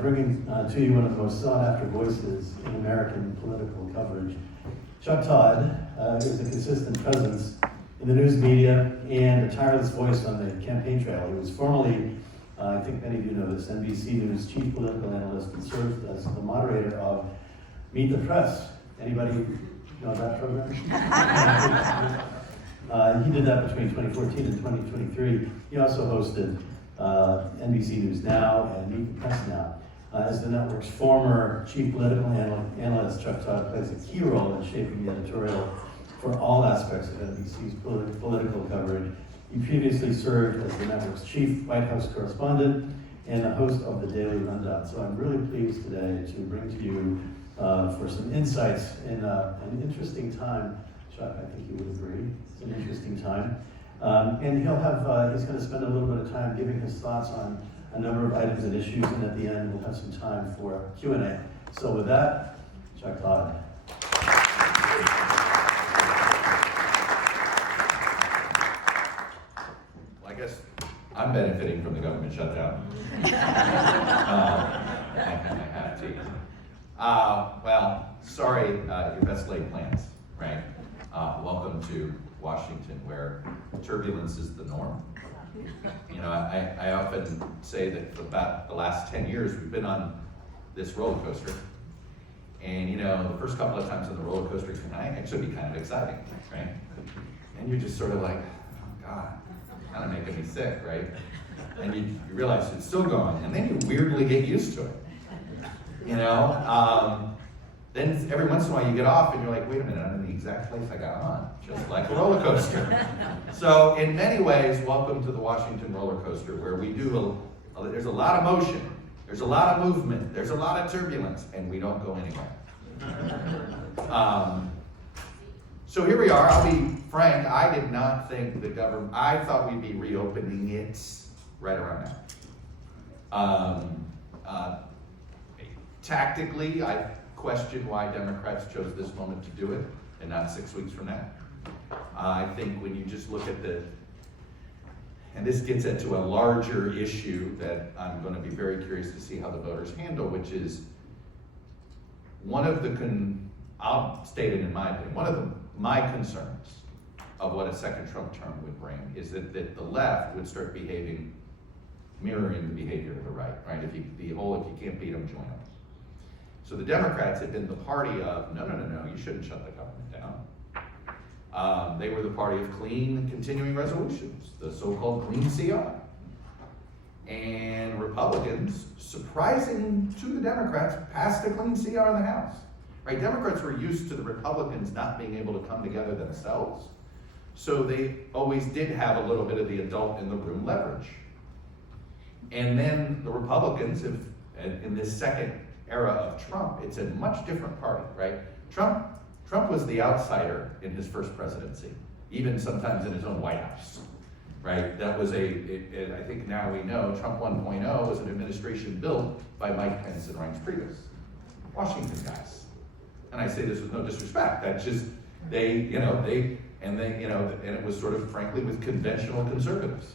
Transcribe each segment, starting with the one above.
Bringing to you one of the most sought-after voices in American political coverage. Chuck Todd is a consistent presence in the news media and a tireless voice on the campaign trail. He was formerly, I think many of you know this, NBC News chief political analyst and served as the moderator of Meet the Press. Anybody know that program? He did that between 2014 and 2023. He also hosted NBC News Now and Meet the Press Now. As the network's former chief political analyst, Chuck Todd plays a key role in shaping the editorial for all aspects of NBC's political coverage. He previously served as the network's chief White House correspondent and the host of the Daily Rundown. So I'm really pleased today to bring to you for some insights in an interesting time. Chuck, I think you would agree, it's an interesting time. And he's going to spend a little bit of time giving his thoughts on a number of items and issues, and at the end we'll have some time for Q&A. So with that, Chuck Todd. Well, I guess I'm benefiting from the government shutdown. I have to. Well, sorry, your best laid plans, right? Welcome to Washington, where turbulence is the norm. You know, I often say that for about the last 10 years, we've been on this roller coaster. And, you know, the first couple of times on the roller coaster can actually be kind of exciting, right? And you're just sort of like, oh, God, kind of making me sick, right? And you realize it's still going, and then you weirdly get used to it. You know? Then every once in a while you get off and you're like, wait a minute, I'm in the exact place I got on, just like a roller coaster. So in many ways, welcome to the Washington roller coaster, where we do, there's a lot of motion, there's a lot of movement, there's a lot of turbulence, and we don't go anywhere. So here we are. I'll be frank, I did not think the government, I thought we'd be reopening it right around now. Tactically, I question why Democrats chose this moment to do it and not 6 weeks from now. I think when you just look at and this gets into a larger issue that I'm going to be very curious to see how the voters handle, which is one of I'll state it in my opinion, one of my concerns of what a second Trump term would bring is that the left would start mirroring the behavior of the right? If you can't beat them, join them. So the Democrats had been the party of, no, you shouldn't shut the government down. They were the party of clean continuing resolutions, the so-called clean CR. And Republicans, surprising to the Democrats, passed a clean CR in the House. Right? Democrats were used to the Republicans not being able to come together themselves. So they always did have a little bit of the adult in the room leverage. And then the Republicans have, in this second era of Trump, it's a much different party, right? Trump was the outsider in his first presidency, even sometimes in his own White House, right? That was I think now we know, Trump 1.0 was an administration built by Mike Pence and Reince Priebus, Washington guys. And I say this with no disrespect, that's just, and it was sort of, frankly, with conventional conservatives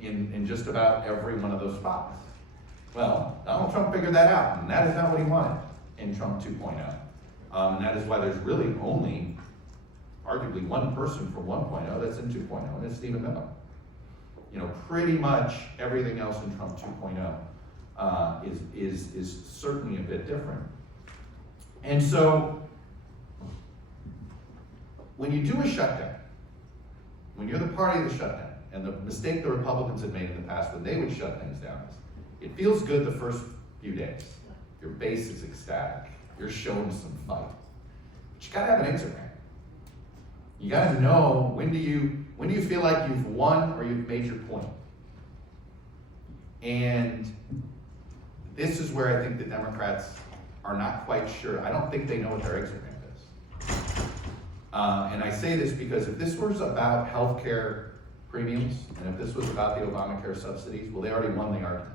in just about every one of those spots. Well, Donald Trump figured that out, and that is not what he wanted in Trump 2.0. And that is why there's really only, arguably, one person from 1.0 that's in 2.0, and it's Stephen Miller. You know, pretty much everything else in Trump 2.0 is certainly a bit different. And so, when you do a shutdown, when you're the party of the shutdown, and the mistake the Republicans had made in the past when they would shut things down is, it feels good the first few days. Your base is ecstatic. You're showing some fight. But you gotta have an exit ramp. You gotta know when do you feel like you've won or you've made your point. And this is where I think the Democrats are not quite sure. I don't think they know what their exit ramp is. And I say this because if this was about healthcare premiums, and if this was about the Obamacare subsidies, well, they already won the argument.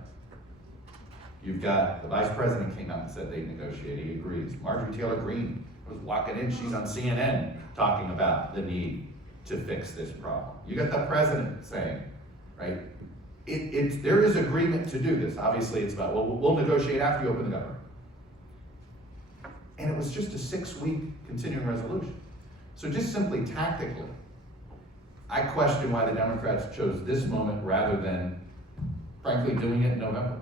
You've got, the vice president came out and said they'd negotiate, he agrees. Marjorie Taylor Greene was walking in, she's on CNN talking about the need to fix this problem. You got the president saying, right, there is agreement to do this. Obviously, it's about, well, we'll negotiate after you open the government. And it was just a 6-week continuing resolution. So just simply tactically, I question why the Democrats chose this moment rather than, frankly, doing it in November.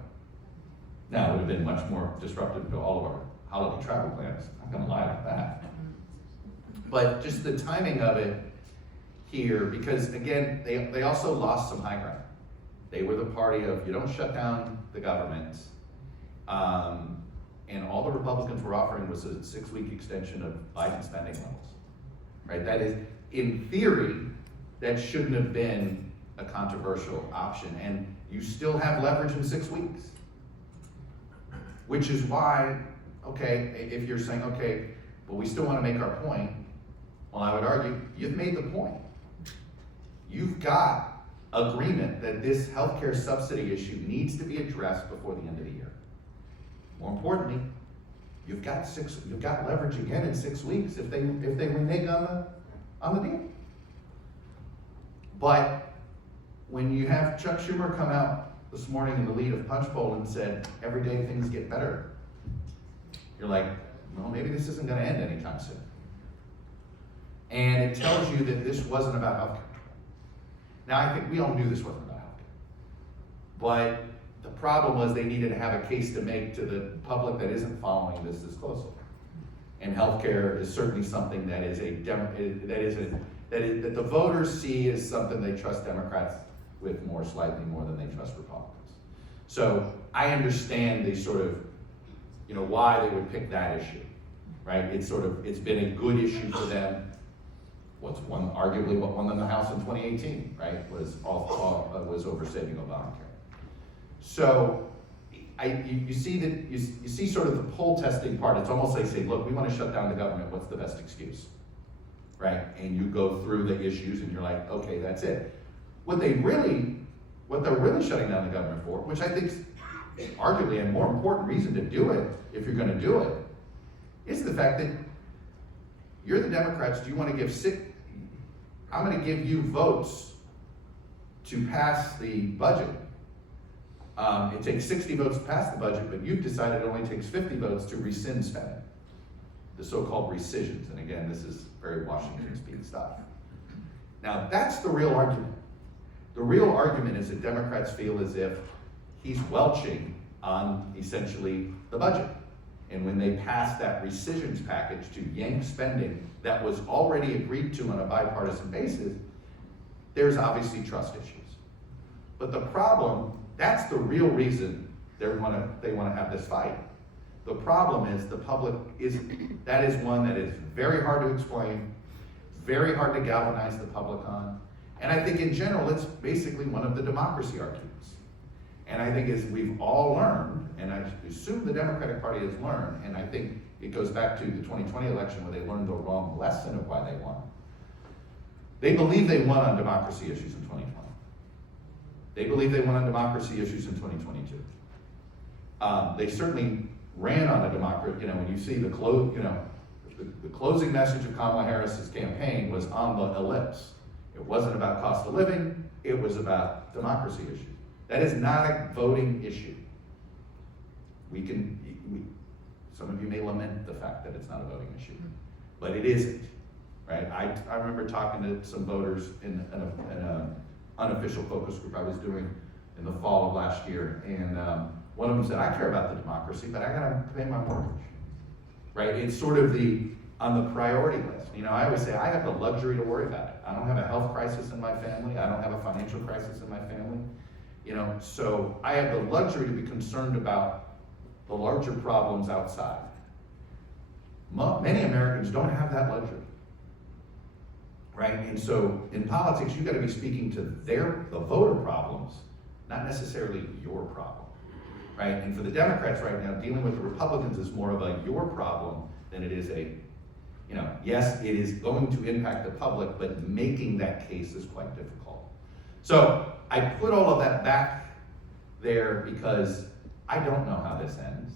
Now, it would have been much more disruptive to all of our holiday travel plans. I'm not gonna lie about that. But just the timing of it here, because again, they also lost some high ground. They were the party of, you don't shut down the government. And all the Republicans were offering was a 6-week extension of Biden spending levels, right? That is, in theory, that shouldn't have been a controversial option. And you still have leverage in 6 weeks. Which is why, okay, if you're saying, okay, but we still want to make our point, well, I would argue, you've made the point. You've got agreement that this healthcare subsidy issue needs to be addressed before the end of the year. More importantly, you've got leverage again in 6 weeks if they renege on the deal. But when you have Chuck Schumer come out this morning in the lead of Punch Bowl and said, every day things get better, you're like, well, maybe this isn't going to end anytime soon. And it tells you that this wasn't about healthcare. Now, I think we all knew this wasn't about healthcare. But the problem was they needed to have a case to make to the public that isn't following this as closely. And healthcare is certainly something that that the voters see as something they trust Democrats with slightly more than they trust Republicans. So I understand the sort of, why they would pick that issue, right? It's been a good issue for them. Arguably what won them the House in 2018, right? Was over saving Obamacare. So you see sort of the poll testing part. It's almost like saying, look, we want to shut down the government. What's the best excuse, right? And you go through the issues, and you're like, okay, that's it. What they're really shutting down the government for, which I think is arguably a more important reason to do it, if you're going to do it, is the fact that you're the Democrats. Do you want to give I'm going to give you votes to pass the budget. It takes 60 votes to pass the budget, but you've decided it only takes 50 votes to rescind spending. The so-called rescissions. And again, this is very Washington speak stuff. Now, that's the real argument. The real argument is that Democrats feel as if he's welching on essentially the budget. And when they pass that rescissions package to yank spending that was already agreed to on a bipartisan basis, there's obviously trust issues. But the problem, that's the real reason they want to have this fight. The problem is that is one that is very hard to explain, very hard to galvanize the public on. And I think in general, it's basically one of the democracy arguments. And I think as we've all learned, and I assume the Democratic Party has learned, and I think it goes back to the 2020 election where they learned the wrong lesson of why they won. They believe they won on democracy issues in 2020. They believe they won on democracy issues in 2022. They certainly ran on a democracy, when you see the closing message of Kamala Harris's campaign was on the ellipse. It wasn't about cost of living, it was about democracy issues. That is not a voting issue. Some of you may lament the fact that it's not a voting issue, but it isn't, right? I remember talking to some voters in an unofficial focus group I was doing in the fall of last year, and one of them said, I care about the democracy, but I gotta pay my mortgage, right? It's sort of on the priority list. I always say, I have the luxury to worry about it. I don't have a health crisis in my family. I don't have a financial crisis in my family. So I have the luxury to be concerned about the larger problems outside. Many Americans don't have that luxury, right? And so in politics, you gotta be speaking to the voter problems, not necessarily your problem, right? And for the Democrats right now, dealing with the Republicans is more of a your problem than it is yes, it is going to impact the public, but making that case is quite difficult. So I put all of that back there because I don't know how this ends.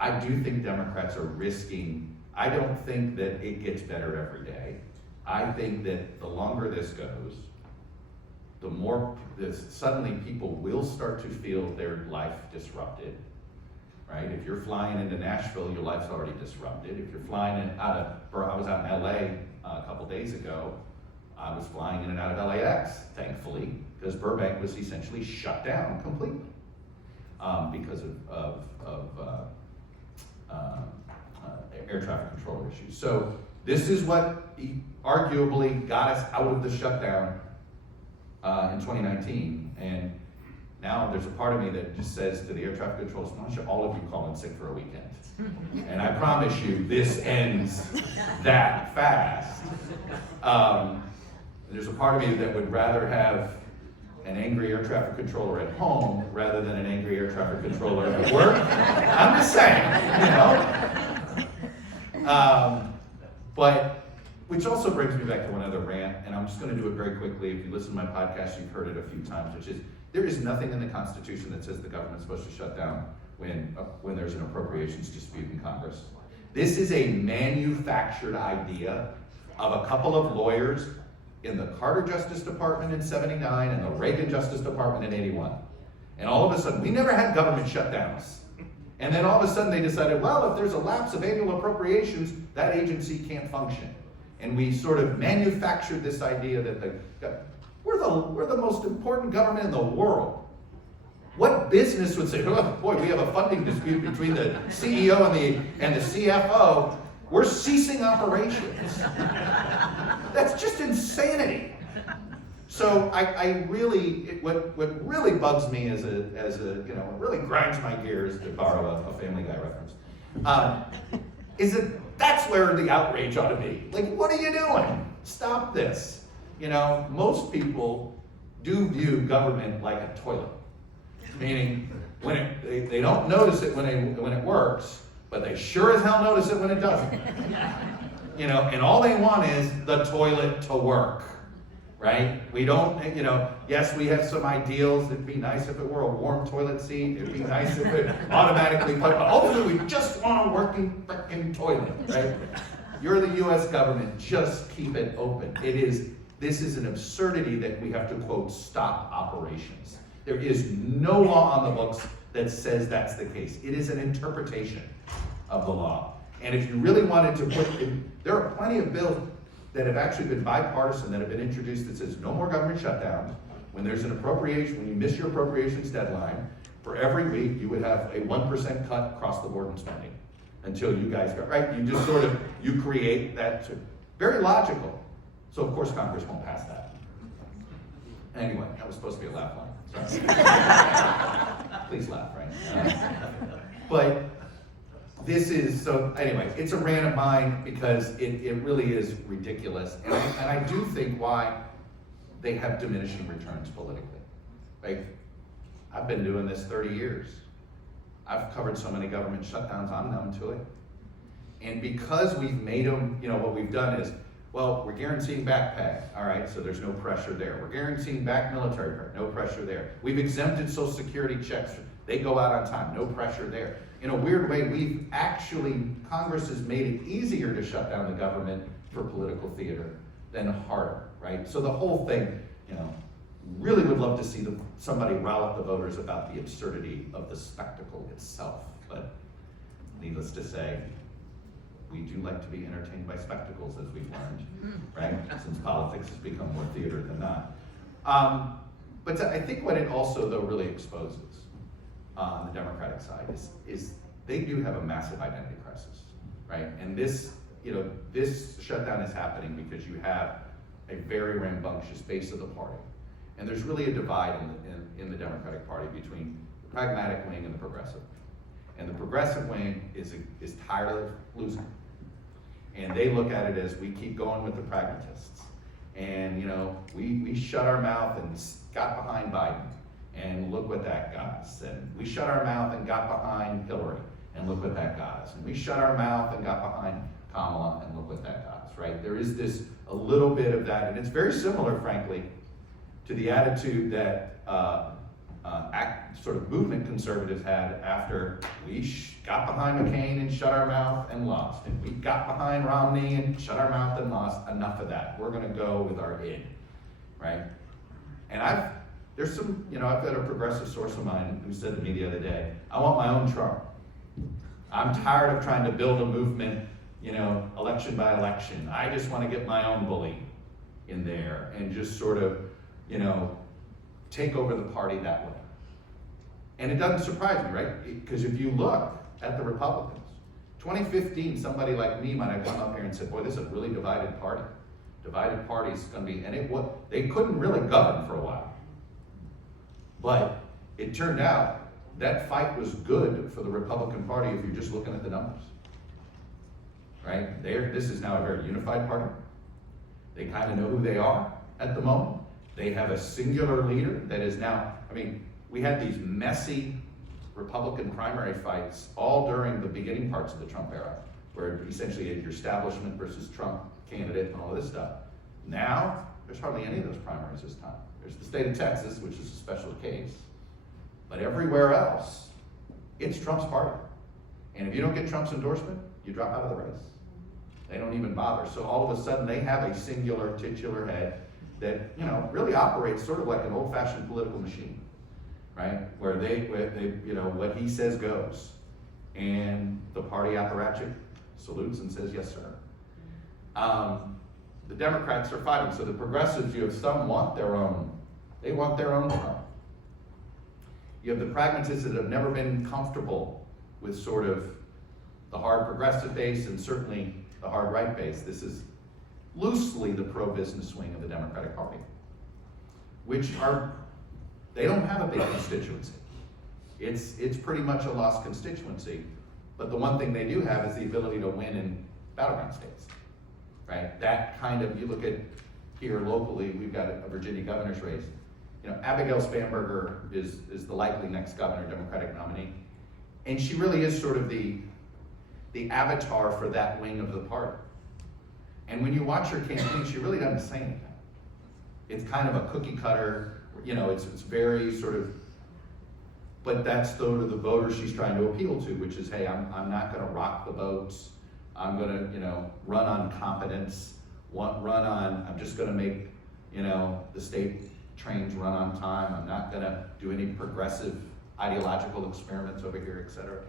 I do think Democrats are risking, I don't think that it gets better every day. I think that the longer this goes, the more suddenly people will start to feel their life disrupted, right? If you're flying into Nashville, your life's already disrupted. If you're flying I was out in LA a couple days ago. I was flying in and out of LAX, thankfully, because Burbank was essentially shut down completely because of air traffic controller issues. So this is what arguably got us out of the shutdown in 2019. And now there's a part of me that just says to the air traffic controllers, why don't you all of you call in sick for a weekend? And I promise you, this ends that fast. There's a part of me that would rather have an angry air traffic controller at home rather than an angry air traffic controller at work. I'm just saying, but which also brings me back to one other rant, and I'm just going to do it very quickly. If you listen to my podcast, you've heard it a few times, which is there is nothing in the Constitution that says the government's supposed to shut down when there's an appropriations dispute in Congress. This is a manufactured idea of a couple of lawyers in the Carter Justice Department in '79 and the Reagan Justice Department in '81. And all of a sudden, we never had government shutdowns. And then all of a sudden they decided, well, if there's a lapse of annual appropriations, that agency can't function. And we sort of manufactured this idea that we're the most important government in the world. What business would say, oh boy, we have a funding dispute between the CEO and the CFO, we're ceasing operations. That's just insanity. So I really, what really bugs me as a what really grinds my gears, to borrow a Family Guy reference, is that that's where the outrage ought to be. Like, what are you doing? Stop this. Most people do view government like a toilet, meaning they don't notice it when it works, but they sure as hell notice it when it doesn't. And all they want is the toilet to work, right? We don't, yes, we have some ideals. It'd be nice if it were a warm toilet seat. It'd be nice if it automatically, but ultimately we just want a working frickin' toilet, right? You're the US government, just keep it open. This is an absurdity that we have to, quote, stop operations. There is no law on the books that says that's the case. It is an interpretation of the law. And if you really wanted to put in, there are plenty of bills that have actually been bipartisan that have been introduced that says no more government shutdowns. When there's an appropriation, when you miss your appropriations deadline, for every week you would have a 1% cut across the board in spending until you guys go, right? You just sort of, you create that, very logical. So of course Congress won't pass that. Anyway, that was supposed to be a laugh line. Sorry. Please laugh, right? But this is, so anyway, it's a rant of mine because it really is ridiculous. And I do think why they have diminishing returns politically. Like, I've been doing this 30 years. I've covered so many government shutdowns, I'm numb to it. And because we've made them, what we've done is, well, we're guaranteeing back pay, all right, so there's no pressure there. We're guaranteeing back military pay, no pressure there. We've exempted Social Security checks, they go out on time, no pressure there. In a weird way, Congress has made it easier to shut down the government for political theater than harder, right? So the whole thing, really would love to see somebody rile up the voters about the absurdity of the spectacle itself. But needless to say, we do like to be entertained by spectacles, as we've learned, right? Since politics has become more theater than not. But I think what it also, though, really exposes on the Democratic side is they do have a massive identity crisis, right? And this shutdown is happening because you have a very rambunctious base of the party. And there's really a divide in the Democratic Party between the pragmatic wing and the progressive wing. And the progressive wing is tired of losing. And they look at it as, we keep going with the pragmatists. And we shut our mouth and got behind Biden, and look what that got us. And we shut our mouth and got behind Hillary, and look what that got us. And we shut our mouth and got behind Kamala, and look what that got us, right? There is a little bit of that, and it's very similar, frankly, to the attitude that sort of movement conservatives had after we got behind McCain and shut our mouth and lost, and we got behind Romney and shut our mouth and lost. Enough of that. We're going to go with our id, right? And there's some, I've got a progressive source of mine who said to me the other day, I want my own Trump. I'm tired of trying to build a movement, election by election. I just want to get my own bully in there and just sort of, take over the party that way. And it doesn't surprise me, right? Because if you look at the Republicans, 2015, somebody like me might have come up here and said, boy, this is a really divided party. Divided party is going to be, they couldn't really govern for a while. But it turned out that fight was good for the Republican Party if you're just looking at the numbers. Right? This is now a very unified party. They kind of know who they are at the moment. They have a singular leader that is now, we had these messy Republican primary fights all during the beginning parts of the Trump era, where essentially you had your establishment versus Trump candidate and all this stuff. Now, there's hardly any of those primaries this time. There's the state of Texas, which is a special case. But everywhere else, it's Trump's party. And if you don't get Trump's endorsement, you drop out of the race. They don't even bother. So all of a sudden, they have a singular titular head that, really operates sort of like an old-fashioned political machine, right? Where they, what he says goes. And the party apparatchik salutes and says, yes, sir. The Democrats are fighting. So the progressives, you have some want their own. They want their own Trump. You have the pragmatists that have never been comfortable with sort of the hard progressive base and certainly the hard right base. This is loosely the pro-business wing of the Democratic Party, they don't have a big constituency. It's pretty much a lost constituency, but the one thing they do have is the ability to win in battleground states, right? That kind of, you look at here locally, we've got a Virginia governor's race. Abigail Spanberger is the likely next governor, Democratic nominee, and she really is sort of the avatar for that wing of the party. And when you watch her campaign, she really doesn't say anything. It's kind of a cookie cutter, it's very sort of, but that's sort of the voter she's trying to appeal to, which is, hey, I'm not gonna rock the boats. I'm gonna, run on competence, I'm just gonna make, the state trains run on time. I'm not gonna do any progressive ideological experiments over here, et cetera.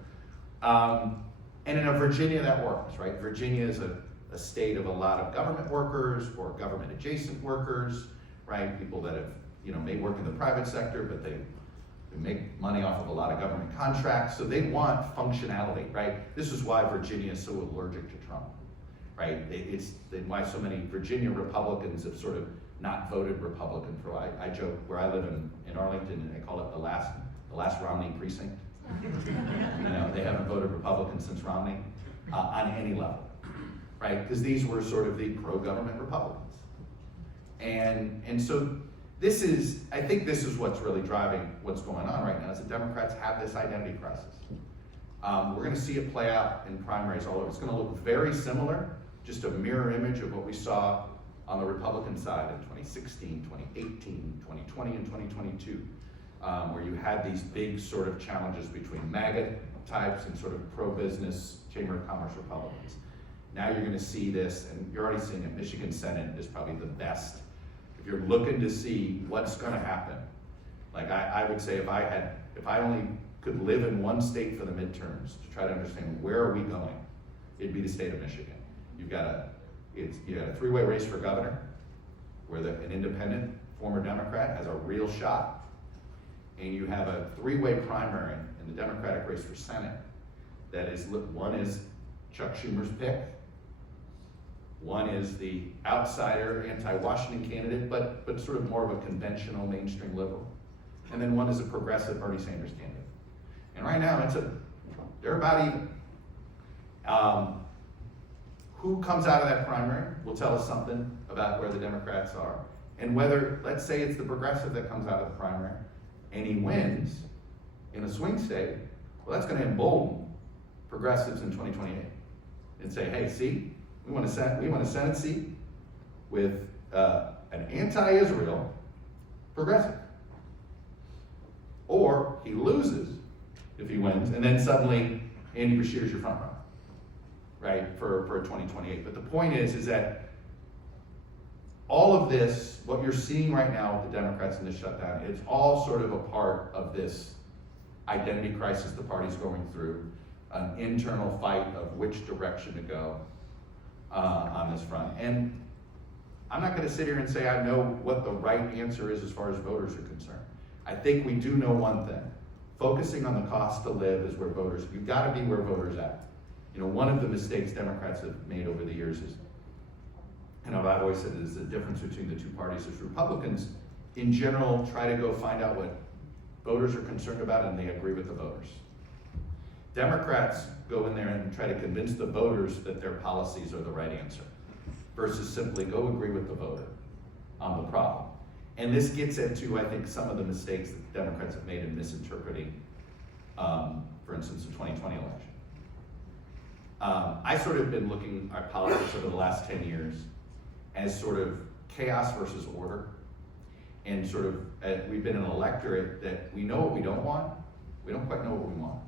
And in Virginia, that works, right? Virginia is a state of a lot of government workers or government adjacent workers, right? People that have, may work in the private sector, but they make money off of a lot of government contracts. So they want functionality, right? This is why Virginia is so allergic to Trump, right? It's why so many Virginia Republicans have sort of not voted Republican for, I joke, where I live in Arlington, and they call it the last Romney precinct. They haven't voted Republican since Romney on any level, right? Because these were sort of the pro-government Republicans. And so I think this is what's really driving what's going on right now, is the Democrats have this identity crisis. We're gonna see it play out in primaries all over. It's gonna look very similar, just a mirror image of what we saw on the Republican side in 2016, 2018, 2020, and 2022, where you had these big sort of challenges between MAGA types and sort of pro-business Chamber of Commerce Republicans. Now you're gonna see this, and you're already seeing it. Michigan Senate is probably the best. If you're looking to see what's gonna happen, like I would say if I only could live in one state for the midterms to try to understand where are we going, it'd be the state of Michigan. You got a three-way race for governor, where an independent former Democrat has a real shot, and you have a three-way primary in the Democratic race for Senate that is, one is Chuck Schumer's pick, one is the outsider anti-Washington candidate, but sort of more of a conventional mainstream liberal, and then one is a progressive Bernie Sanders candidate. And right now they're about even. Who comes out of that primary will tell us something about where the Democrats are. And whether, let's say it's the progressive that comes out of the primary and he wins in a swing state, well, that's gonna embolden progressives in 2028 and say, hey, see, we want a Senate seat with an anti-Israel progressive. Or he loses if he wins, and then suddenly Andy Beshear's your front runner, right, for 2028. But the point is that all of this, what you're seeing right now with the Democrats in the shutdown, it's all sort of a part of this identity crisis the party's going through, an internal fight of which direction to go on this front. And I'm not going to sit here and say I know what the right answer is as far as voters are concerned. I think we do know one thing. Focusing on the cost to live is where voters, you've got to be where voters at. You know, one of the mistakes Democrats have made over the years is, you know, I've always said there's a difference between the two parties. Is Republicans, in general, try to go find out what voters are concerned about and they agree with the voters. Democrats go in there and try to convince the voters that their policies are the right answer, versus simply go agree with the voter on the problem. And this gets into, I think, some of the mistakes that the Democrats have made in misinterpreting, for instance, the 2020 election. I sort of been looking at politics over the last 10 years as sort of chaos versus order. And sort of, we've been an electorate that we know what we don't want, we don't quite know what we want,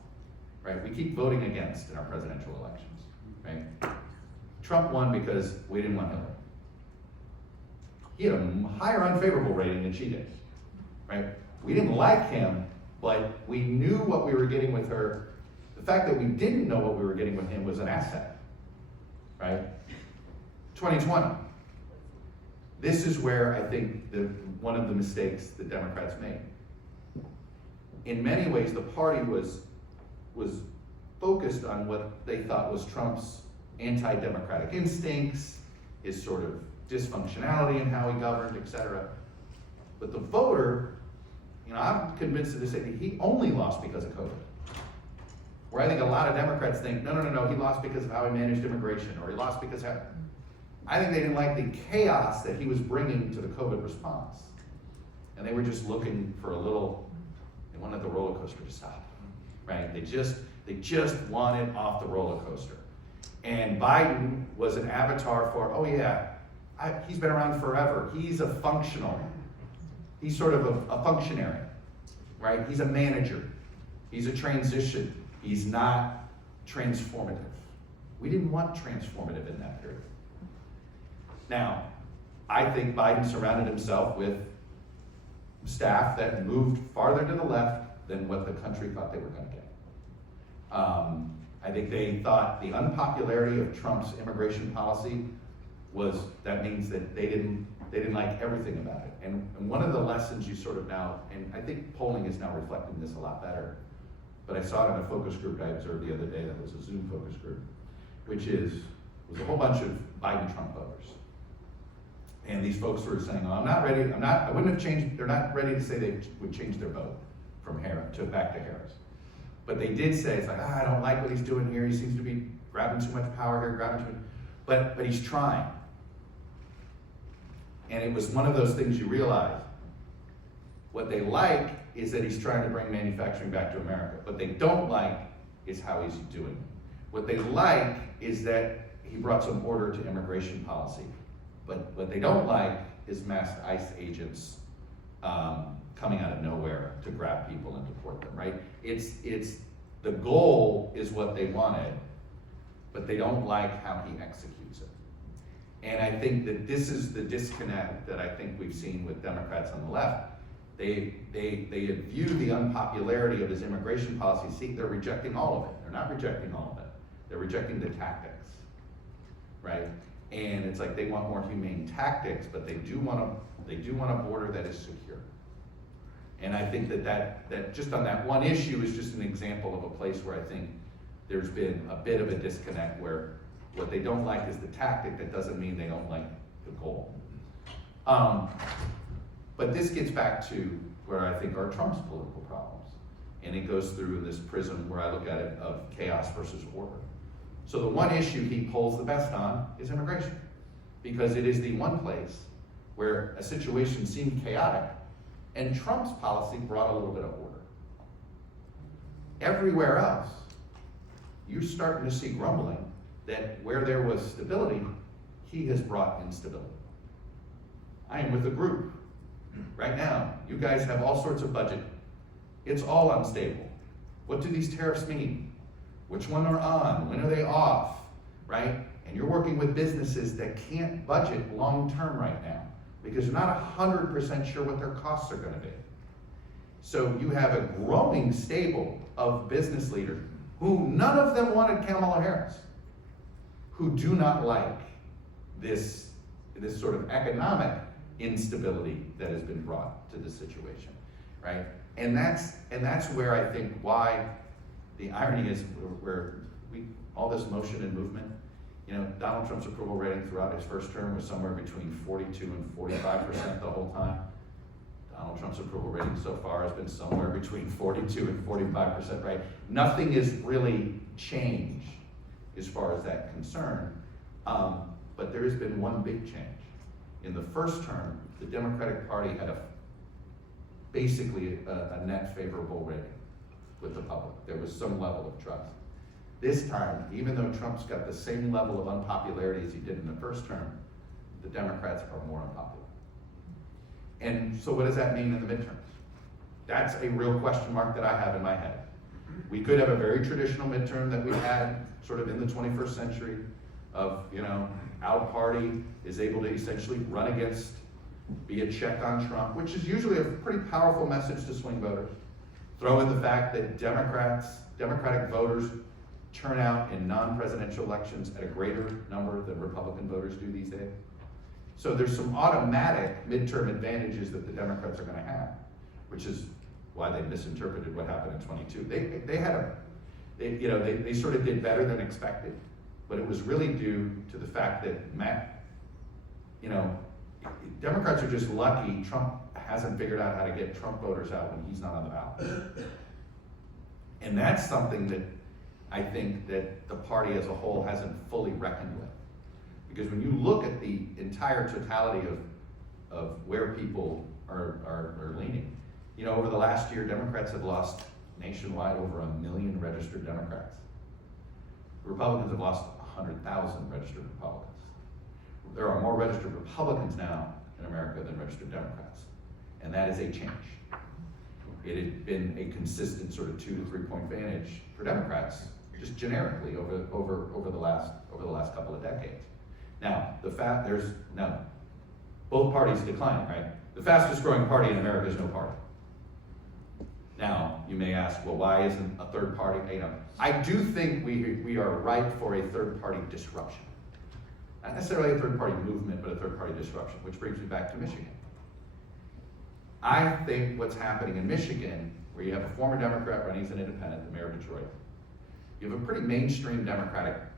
right? We keep voting against in our presidential elections, right? Trump won because we didn't want Hillary. He had a higher unfavorable rating than she did, right? We didn't like him, but we knew what we were getting with her. The fact that we didn't know what we were getting with him was an asset, right? 2020. This is where I think one of the mistakes the Democrats made. In many ways, the party was focused on what they thought was Trump's anti-democratic instincts, his sort of dysfunctionality in how he governed, etc. But the voter, you know, I'm convinced to this day that he only lost because of COVID. Where I think a lot of Democrats think, no, he lost because of how he managed immigration, or he lost because of how... I think they didn't like the chaos that he was bringing to the COVID response. And they were just looking for a little, they wanted the roller coaster to stop, right? They just wanted off the roller coaster. And Biden was an avatar for, oh yeah, he's been around forever. He's a functional, he's sort of a functionary, right? He's a manager. He's a transition. He's not transformative. We didn't want transformative in that period. Now, I think Biden surrounded himself with staff that moved farther to the left than what the country thought they were going to get. I think they thought the unpopularity of Trump's immigration policy that means that they didn't like everything about it. And one of the lessons you sort of now, and I think polling is now reflecting this a lot better, but I saw it in a focus group I observed the other day that was a Zoom focus group, which was a whole bunch of Biden-Trump voters. And these folks were saying, oh, I wouldn't have changed, they're not ready to say they would change their vote from Harris back to Harris. But they did say, it's like, I don't like what he's doing here, he seems to be grabbing too much power here, but he's trying. And it was one of those things you realize, what they like is that he's trying to bring manufacturing back to America. What they don't like is how he's doing it. What they like is that he brought some order to immigration policy. But what they don't like is mass ICE agents coming out of nowhere to grab people and deport them, right? It's the goal is what they wanted, but they don't like how he executes it. And I think that this is the disconnect that I think we've seen with Democrats on the left. They view the unpopularity of his immigration policy. See, they're rejecting all of it. They're not rejecting all of it. They're rejecting the tactics, right? And it's like they want more humane tactics, but they do want a border that is secure. And I think that just on that one issue is just an example of a place where I think there's been a bit of a disconnect where what they don't like is the tactic. That doesn't mean they don't like the goal. But this gets back to where I think are Trump's political problems. And it goes through this prism where I look at it of chaos versus order. So the one issue he pulls the best on is immigration, because it is the one place where a situation seemed chaotic, and Trump's policy brought a little bit of order. Everywhere else, you're starting to see grumbling that where there was stability, he has brought instability. I am with a group right now. You guys have all sorts of budget. It's all unstable. What do these tariffs mean? Which one are on? When are they off? Right? And you're working with businesses that can't budget long term right now. because you're not 100% sure what their costs are going to be. So you have a growing stable of business leaders who none of them wanted Kamala Harris, who do not like this sort of economic instability that has been brought to this situation, right? And that's where I think why the irony is where all this motion and movement, you know, Donald Trump's approval rating throughout his first term was somewhere between 42 and 45% the whole time. Donald Trump's approval rating so far has been somewhere between 42 and 45%, right? Nothing has really changed as far as that concern, but there has been one big change. In the first term, the Democratic Party had basically a net favorable rating with the public. There was some level of trust. This time, even though Trump's got the same level of unpopularity as he did in the first term, the Democrats are more unpopular. And so what does that mean in the midterms? That's a real question mark that I have in my head. We could have a very traditional midterm that we had sort of in the 21st century of, you know, our party is able to essentially run against, be a check on Trump, which is usually a pretty powerful message to swing voters. Throw in the fact that Democratic voters turn out in non-presidential elections at a greater number than Republican voters do these days. So there's some automatic midterm advantages that the Democrats are going to have, which is why they misinterpreted what happened in 22. They sort of did better than expected, but it was really due to the fact that Democrats are just lucky Trump hasn't figured out how to get Trump voters out when he's not on the ballot. And that's something that I think that the party as a whole hasn't fully reckoned with. Because when you look at the entire totality of where people are leaning, you know, over the last year, Democrats have lost nationwide over 1 million registered Democrats. Republicans have lost 100,000 registered Republicans. There are more registered Republicans now in America than registered Democrats. And that is a change. It had been a consistent sort of 2 to 3 point advantage for Democrats, just generically over the last couple of decades. Now, both parties declining, right? The fastest growing party in America is no party. Now, you may ask, well, why isn't a third party? You know, I do think we are ripe for a third party disruption. Not necessarily a third party movement, but a third party disruption, which brings me back to Michigan. I think what's happening in Michigan, where you have a former Democrat running as an independent, the mayor of Detroit, you have a pretty mainstream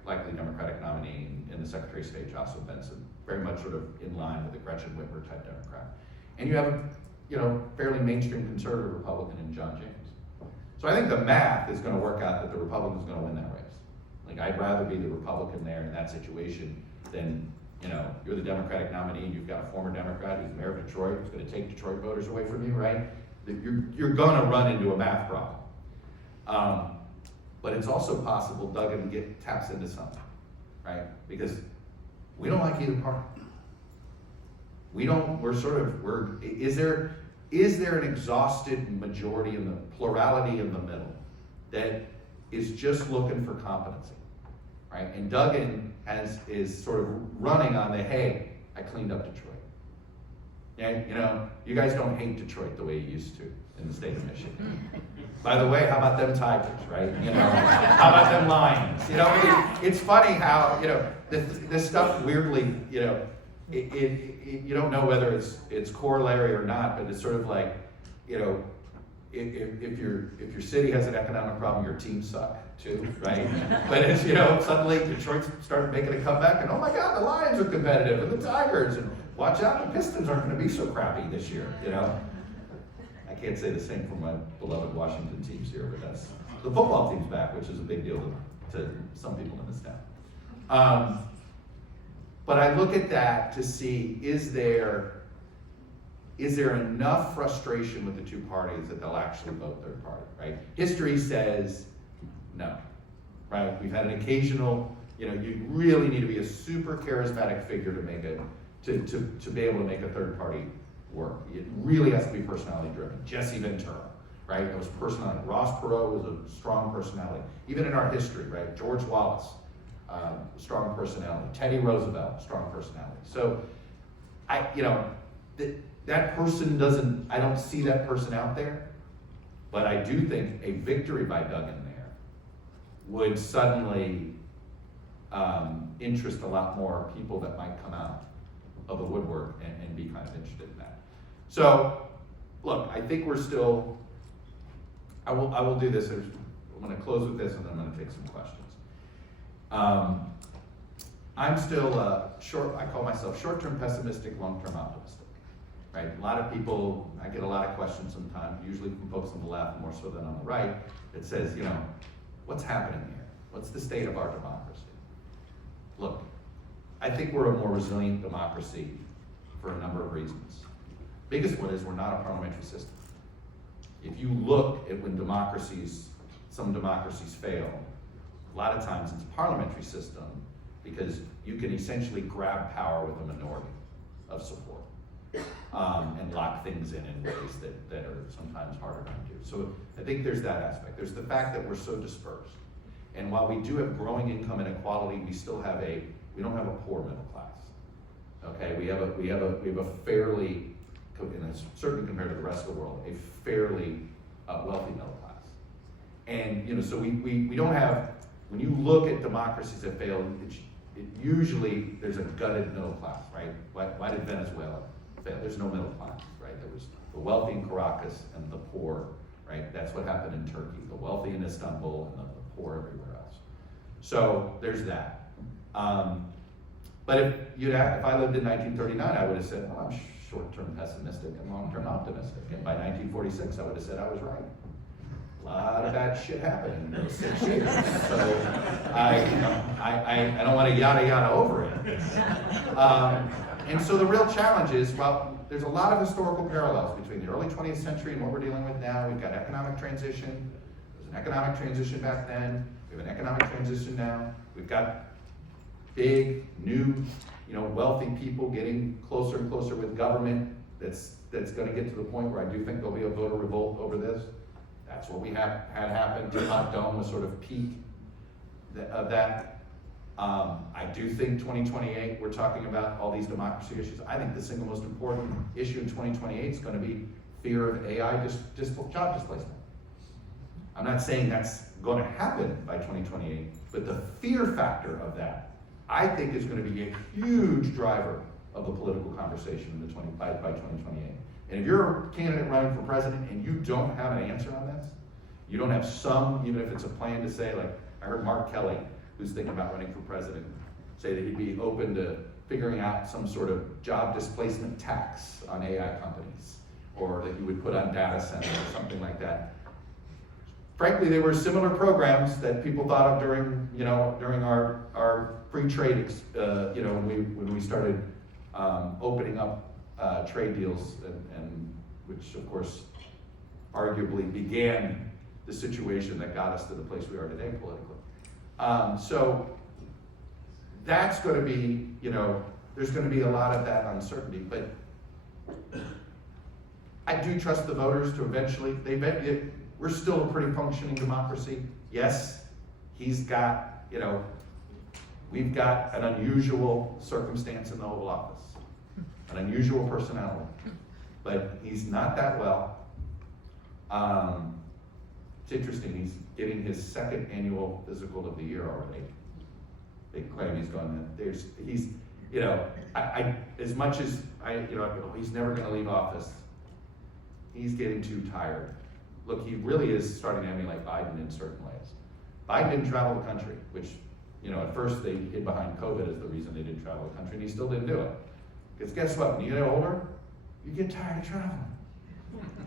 likely Democratic nominee in the Secretary of State, Jocelyn Benson, very much sort of in line with the Gretchen Whitmer type Democrat. And you have a fairly mainstream conservative Republican in John James. So I think the math is going to work out that the Republican is going to win that race. Like, I'd rather be the Republican there in that situation than, you're the Democratic nominee and you've got a former Democrat who's mayor of Detroit, who's going to take Detroit voters away from you, right? You're going to run into a math problem. But it's also possible Duggan taps into something, right? Because we don't like either party. Is there an exhausted majority in the plurality in the middle that is just looking for competency, right? And Duggan is sort of running on the, hey, I cleaned up Detroit. Yeah, you guys don't hate Detroit the way you used to in the state of Michigan. By the way, how about them Tigers, right? How about them Lions? It's funny how, this stuff weirdly, you don't know whether it's corollary or not, but it's sort of like, if your city has an economic problem, your team suck too, right? But it's, suddenly Detroit started making a comeback and, oh my God, the Lions are competitive and the Tigers, and watch out, the Pistons aren't going to be so crappy this year, I can't say the same for my beloved Washington teams here, but the football team's back, which is a big deal to some people in this town. But I look at that to see, is there enough frustration with the two parties that they'll actually vote third party, right? History says no, right? We've had an occasional, you really need to be a super charismatic figure to be able to make a third party work. It really has to be personality driven. Jesse Ventura, right? It was personality. Ross Perot was a strong personality. Even in our history, right? George Wallace, strong personality. Teddy Roosevelt, strong personality. So, that person doesn't, I don't see that person out there, but I do think a victory by Duggan there would suddenly interest a lot more people that might come out of the woodwork and be kind of interested in that. So, look, I think we're still, I will do this, I'm gonna close with this and then I'm gonna take some questions. I'm still I call myself short-term pessimistic, long-term optimistic, right? A lot of people, I get a lot of questions sometimes, usually from folks on the left more so than on the right, that says, what's happening here? What's the state of our democracy? Look, I think we're a more resilient democracy for a number of reasons. Biggest one is we're not a parliamentary system. If you look at when some democracies fail, a lot of times it's a parliamentary system because you can essentially grab power with a minority of support and lock things in ways that are sometimes harder to undo. So I think there's that aspect. There's the fact that we're so dispersed. And while we do have growing income inequality, we still have we don't have a poor middle class. Okay, we have a fairly, and certainly compared to the rest of the world, a fairly wealthy middle class. And so we don't have, when you look at democracies that fail, it usually there's a gutted middle class, right? Why did Venezuela fail? There's no middle class, right? There was the wealthy in Caracas and the poor, right? That's what happened in Turkey. The wealthy in Istanbul and the poor everywhere else. So there's that. But if I lived in 1939, I would have said, well, I'm short-term pessimistic and long-term optimistic. And by 1946, I would have said I was right. A lot of bad shit happened in those 6 years. So I don't want to yada yada over it. And so the real challenge is, well, there's a lot of historical parallels between the early 20th century and what we're dealing with now. We've got economic transition. There was an economic transition back then. We have an economic transition now. We've got big, new, wealthy people getting closer and closer with government. That's going to get to the point where I do think there'll be a voter revolt over this. That's what we had happen. Todd was sort of peak of that. I do think 2028, we're talking about all these democracy issues. I think the single most important issue in 2028 is going to be fear of AI job displacement. I'm not saying that's going to happen by 2028, but the fear factor of that, I think, is going to be a huge driver of the political conversation by 2028. And if you're a candidate running for president and you don't have an answer on this, you don't have even if it's a plan to say, like, I heard Mark Kelly, who's thinking about running for president, say that he'd be open to figuring out some sort of job displacement tax on AI companies, or that you would put on data centers or something like that. Frankly, there were similar programs that people thought of during our free trade, when we started opening up trade deals, and which of course arguably began the situation that got us to the place we are today politically. So that's going to be, there's going to be a lot of that uncertainty, but I do trust the voters to eventually, we're still a pretty functioning democracy. Yes, we've got an unusual circumstance in the Oval Office, an unusual personality, but he's not that well. It's interesting, he's getting his second annual physical of the year already. They claim he's going, as much as he's never gonna leave office, he's getting too tired. Look, he really is starting to emulate Biden in certain ways. Biden didn't travel the country, which, at first they hid behind COVID as the reason they didn't travel the country, and he still didn't do it. Because guess what, when you get older, you get tired of traveling.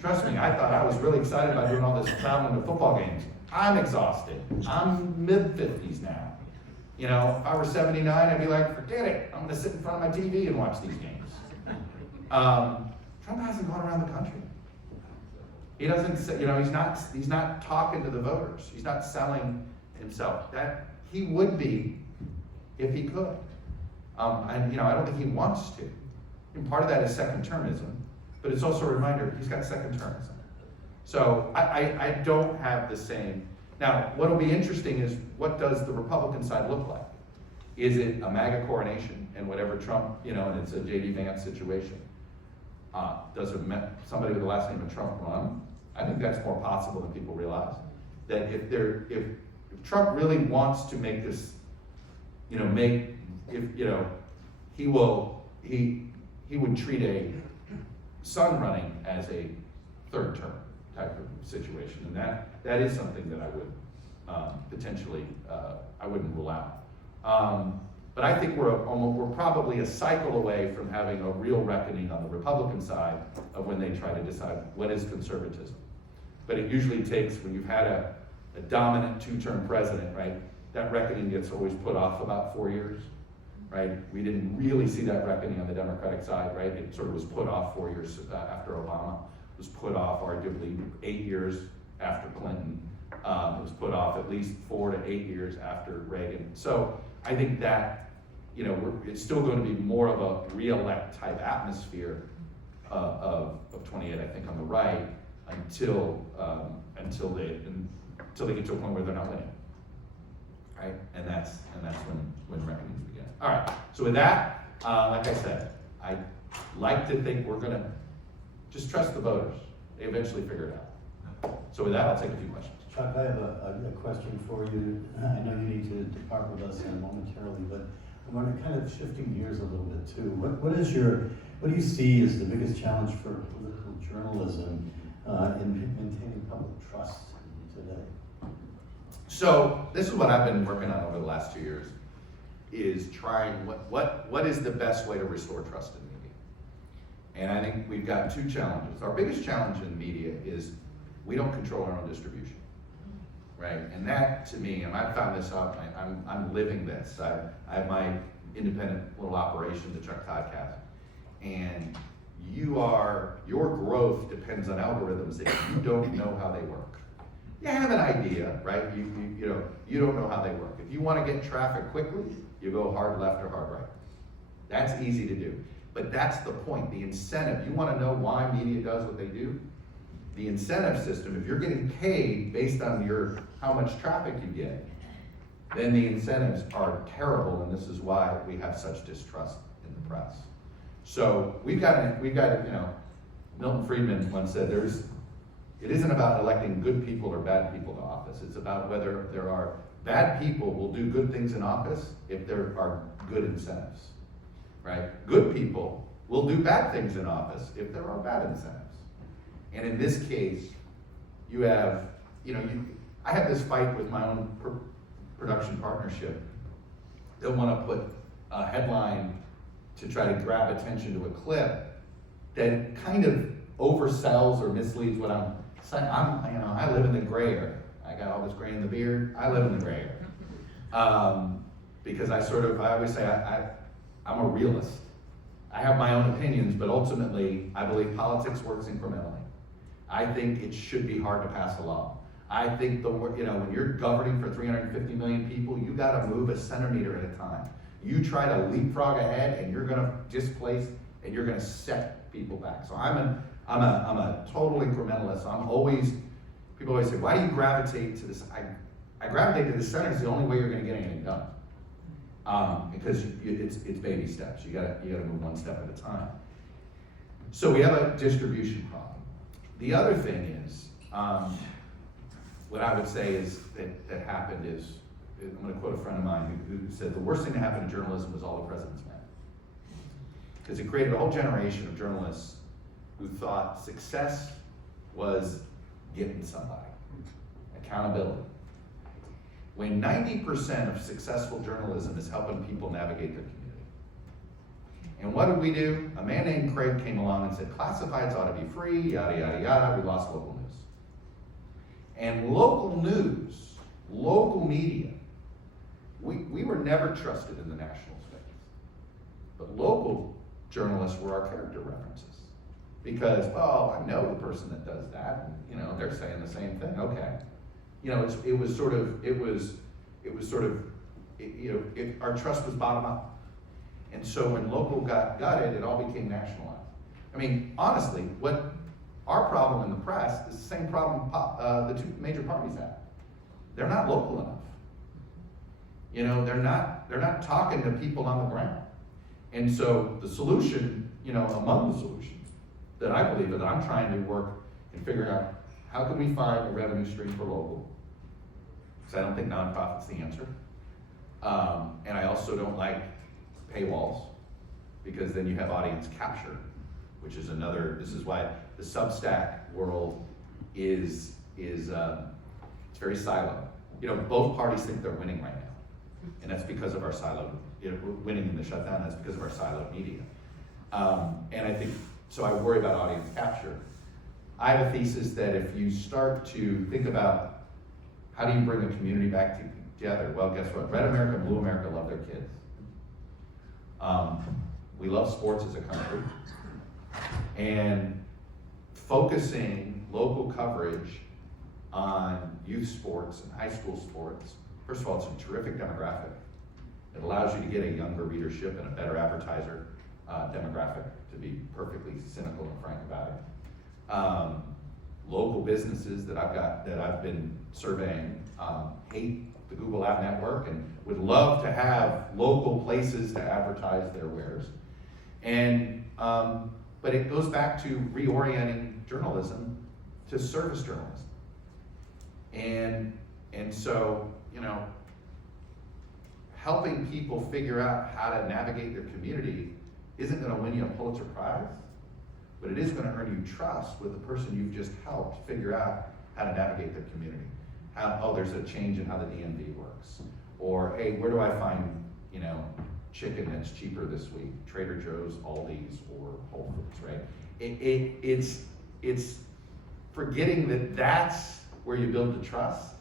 Trust me, I thought I was really excited about doing all this traveling to football games. I'm exhausted. I'm mid-50s now. If I were 79, I'd be like, forget it. I'm gonna sit in front of my TV and watch these games. Trump hasn't gone around the country. He doesn't say, he's not talking to the voters. He's not selling himself. That he would be if he could. And I don't think he wants to. And part of that is second termism, but it's also a reminder he's got second termism. So I don't have the same. Now, what will be interesting is, what does the Republican side look like? Is it a MAGA coronation and whatever Trump, and it's a J.D. Vance situation? Does somebody with the last name of Trump run? I think that's more possible than people realize. That if Trump really wants to make this, he would treat a son running as a third term type of situation, and that is something that I would potentially I wouldn't rule out. But I think we're probably a cycle away from having a real reckoning on the Republican side of when they try to decide what is conservatism. But it usually takes, when you've had a dominant two-term president, right, that reckoning gets always put off about 4 years, right? We didn't really see that reckoning on the Democratic side, right? It sort of was put off 4 years after Obama. It was put off arguably 8 years after Clinton. It was put off at least 4 to 8 years after Reagan. So I think that, it's still going to be more of a re-elect type atmosphere of 28, I think, on the right, until they get to a point where they're not winning, right? And that's when reckonings begin. All right. So with that, like I said, I like to think we're going to just trust the voters. They eventually figure it out. So with that, I'll take a few questions. Chuck, I have a question for you. I know you need to depart with us momentarily, but I want to kind of shifting gears a little bit too. What do you see as the biggest challenge for political journalism in maintaining public trust today? So this is what I've been working on over the last 2 years, is trying what is the best way to restore trust in media. And I think we've got two challenges. Our biggest challenge in media is we don't control our own distribution, right? And that, to me, and I found this out, I'm living this. I have my independent little operation, the Chuck Todd Cast, and your growth depends on algorithms that you don't know how they work. You have an idea, right? You don't know how they work. If you want to get traffic quickly, you go hard left or hard right. That's easy to do. But that's the point, the incentive. You want to know why media does what they do? The incentive system, if you're getting paid based on how much traffic you get, then the incentives are terrible, and this is why we have such distrust in the press. So we've got Milton Friedman once said it isn't about electing good people or bad people to office. It's about whether there are bad people will do good things in office if there are good incentives, right? Good people will do bad things in office if there are bad incentives. And in this case, you have, I have this fight with my own production partnership. They'll want to put a headline to try to grab attention to a clip that kind of oversells or misleads what I'm saying. I live in the gray area. I got all this gray in the beard. I live in the gray area. Because I always say I'm a realist. I have my own opinions, but ultimately I believe politics works incrementally. I think it should be hard to pass a law. I think when you're governing for 350 million people, you got to move a centimeter at a time. You try to leapfrog ahead, and you're going to displace, and you're going to set people back. So I'm a total incrementalist. People always say, why do you gravitate to this? I gravitate to the center. It's the only way you're going to get anything done. Because it's baby steps. You got to move one step at a time. So we have a distribution problem. The other thing is, what I would say is that happened is, I'm going to quote a friend of mine who said the worst thing that happened to journalism was all the president's men. Because it created a whole generation of journalists who thought success was getting somebody, accountability. When 90% of successful journalism is helping people navigate their community. And what did we do? A man named Craig came along and said, classifieds ought to be free, yada, yada, yada. We lost local news. And local news, local media, we were never trusted in the national space. But local journalists were our character references. Because, I know the person that does that, and, they're saying the same thing, okay. Our trust was bottom up. And so when local got gutted, it all became nationalized. I mean, honestly, what our problem in the press is the same problem the two major parties have. They're not local enough. They're not talking to people on the ground. And so the solution, among the solutions, that I believe in, that I'm trying to work and figure out how can we find a revenue stream for local, because I don't think nonprofit's the answer. And I also don't like paywalls, because then you have audience capture, which is another, this is why the Substack world is it's very siloed. You know, both parties think they're winning right now, and that's because of our siloed, you know, we're winning in the shutdown, that's because of our siloed media. And I think, so I worry about audience capture. I have a thesis that if you start to think about how do you bring a community back together, well, guess what? Red America and Blue America love their kids. We love sports as a country. And focusing local coverage on youth sports and high school sports, first of all, it's a terrific demographic. It allows you to get a younger readership and a better advertiser demographic, to be perfectly cynical and frank about it. Local businesses that I've been surveying hate the Google Ad Network and would love to have local places to advertise their wares. And but it goes back to reorienting journalism to service journalism. And so, you know, helping people figure out how to navigate their community isn't going to win you a Pulitzer Prize, but it is going to earn you trust with the person you've just helped figure out how to navigate their community. Oh, there's a change in how the DMV works. Or, hey, where do I find, you know, chicken that's cheaper this week? Trader Joe's, Aldi's, or Whole Foods, right? It's forgetting that that's where you build the trust.